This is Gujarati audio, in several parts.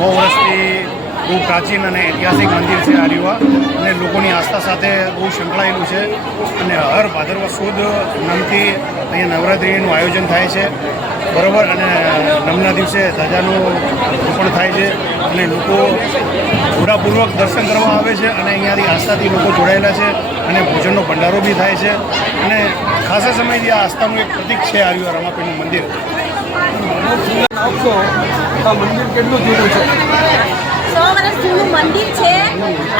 100 વર્ષથી બહુ પ્રાચીન અને ઐતિહાસિક મંદિર છે આર્યુવા અને લોકોની આસ્થા સાથે બહુ સંકળાયેલું છે અને હર ભાદરવા સુદ નમથી અહીંયા નવરાત્રિનું આયોજન થાય છે બરાબર. અને નમના દિવસે ધજાનું પણ થાય છે અને લોકો પૂરાપૂર્વક દર્શન કરવા આવે છે અને અહીંયાથી આસ્થાથી લોકો જોડાયેલા છે અને ભોજનનો ભંડારો બી થાય છે અને ખાસા સમયથી આ આસ્થાનું એક પ્રતીક છે આર્યુવા રમાપીરનું મંદિર. મંદિર કેટલું જૂનું છે? 100 વર્ષ જૂનું મંદિર છે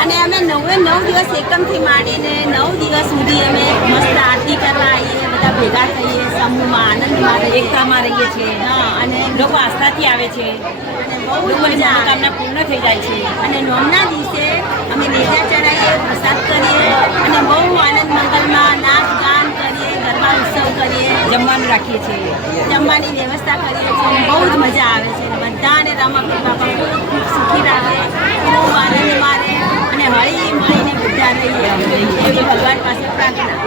અને અમે 9 દિવસ એકમથી માંડીને 9 દિવસ સુધી અમે મસ્ત આરતી કરવા આવીએ, બધા ભેગા થઈએ, સમૂહમાં આનંદમાં એકતામાં રહીએ છીએ. હા, અને લોકો આસ્થાથી આવે છે અને બહુ મજા કામના પૂર્ણ થઈ જાય છે. અને નોમના દિવસે અમે નેજા ચડાવીએ, પ્રસાદ કરીએ અને બહુ આનંદ મંગલમાં નાચ ગાન કરીએ, ગરબા ઉત્સવ કરીએ, જમવાનું રાખીએ છીએ, જમવાની વ્યવસ્થા કરીએ છીએ. બહુ જ મજા આવે છે. બધાને રમાપીર બાપા ખૂબ સુખી રાખે, ખૂબ આનંદ મારે અને હળી મળીને બધા રહીએ એવી ભગવાન પાસે પ્રાર્થના.